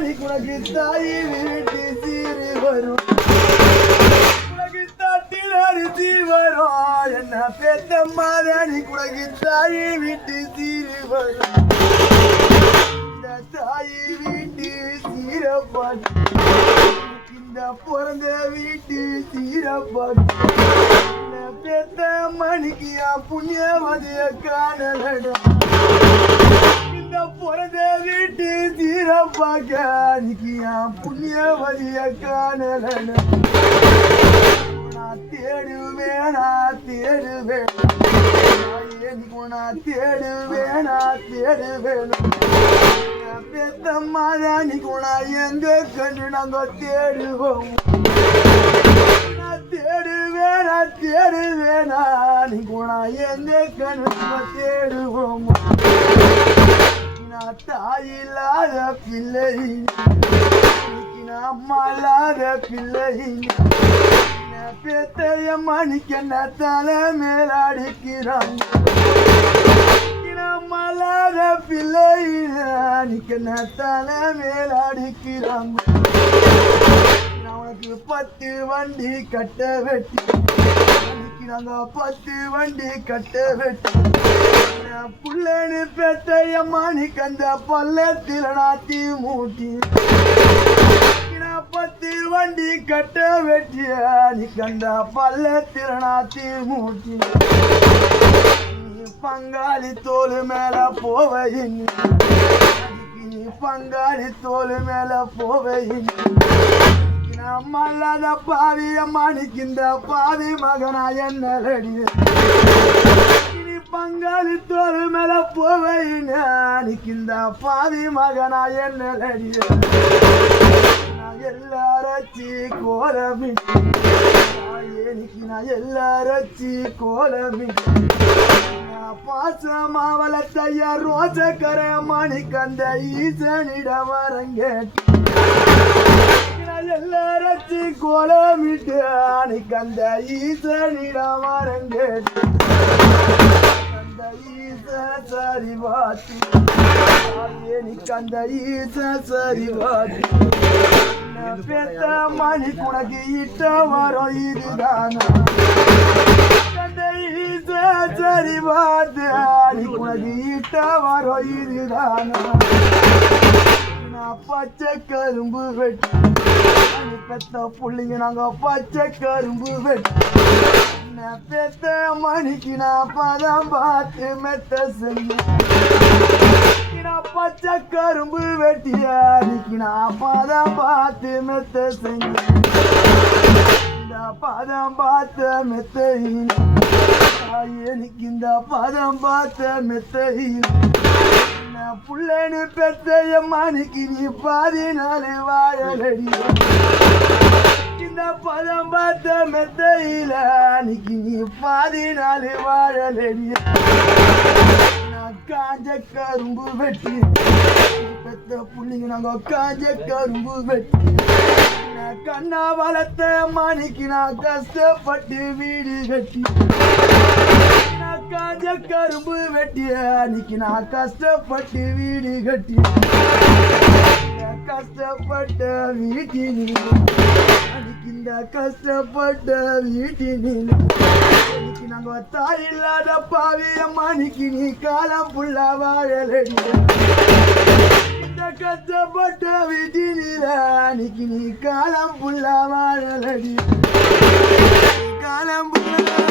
மணி குணக்கு தாயி வீட்டு சீரு வரும் குணக்கு தாட்டில் அரிசி வரும் என்ன பெத்த மாதாணி குணக்கு தாயி வீட்டு சீரு வரும் இந்த தாயி வீட்டு சீரப்பாட்டு இந்த பிறந்த வீட்டு சீரப்பாட்டு பெத்த மணிக்கு புண்ணியவதிய காணலடம் இந்த பிறந்த வீட்டு சீரப்பாக்கு புண்ணியவதிய காணலடம் நான் தேடுவேன் நான் தேடுவேன் நான் தேடுவேன் நான் தேடுவேன் பெத்த மாதாணி குணா எங்க கண்டு நாங்க தேடுவோம் தேடுவேன் தேடுவேன் நீ குணா எங்க கண்டு தேடுவோம் நான் தாயில்லாத பிள்ளை அம்மா இல்லாத பிள்ளை பெத்தைய மணிக்கென்ன தலை மேலாடிக்கிறாங்க மலாத பிள்ளை நிக்கன தலை மேலாடிக்கிறாங்க உனக்கு 10 வண்டி கட்ட வெட்டி நாங்க 10 வண்டி கட்ட வெட்டி புள்ளனு பெத்தைய மணிக்கு அந்த பள்ளத்தில் நாத்தி மூட்டி 10 வண்டி கட்ட வெட்டிய நிக்கந்த பள்ளத்தில் நாத்தி மூட்டி பங்காளி தோல் மேல போவையின் பங்காளி தோல் மேல போவையின் நம்மல்லாத பாவிய மணிக்கின்ற பாவி மகனா என்னடி பங்காளி தோல் மேல போவையின் நிக்கின்ற பாவி மகனா என்னடி எல்லாரச்சி கோலமிட்டு எல்லாரச்சி கோலமிட்டு பாசமாவல தைய ரோஜக்கர மணிக்கந்த ஈசனிட வரங்கேட்டு எல்லாரச்சி கோலமிட்டு அணிக்கந்த ஈசனிட வரங்கேட்டு அந்த ஈச சரி வாத்தி கந்த ஈச சரி வாத்தி பெத்த மணி குணக்கு இட்ட வரும் இதுதானா சரி பார்த்து குணக்கு இட்ட வரும் இதுதானா நான் பச்சை கரும்பு வெட்டி பெத்த புள்ளிங்க நாங்க பச்சை கரும்பு வெட்டி பெத்த மணிக்கு நான் பதம் பார்த்து மெத்த செஞ்சு பச்சை கரும்பு வெட்டிய நான் பதம் பார்த்து மெத்த செஞ்சு பதம் பார்த்த மெத்தையில் எனக்கு இந்த பதம் பார்த்த மெத்தையில் புள்ளனு பெத்தைய மணிக்கு நீ 14 வாழலடி இந்த பதம் பார்த்த மெத்தையில அன்னைக்கு நீ 14 வாழலடி காஞ்ச கரும்பு வெட்டி பெத்த புள்ளிங்க நாங்க காஞ்ச கரும்பு வெட்டி கண்ணா வளர்த்த மணிக்கு நான் கஷ்டப்பட்டு வீடு கட்டி காஞ்ச கரும்பு வெட்டிய அன்னைக்கு நான் கஷ்டப்பட்டு வீடு கட்டி கஷ்டப்பட்ட வீட்டினில் அன்னைக்கு இந்த கஷ்டப்பட்ட வீட்டினில் இன்னைக்கு நாங்க தாய் இல்லாத பாவிய மணிக்கு நீ காலம் புள்ள வாழலடி இந்த கஷ்டப்பட்ட வீட்டினில அன்னைக்கு நீ காலம் புள்ள வாழலடி காலம் புள்ள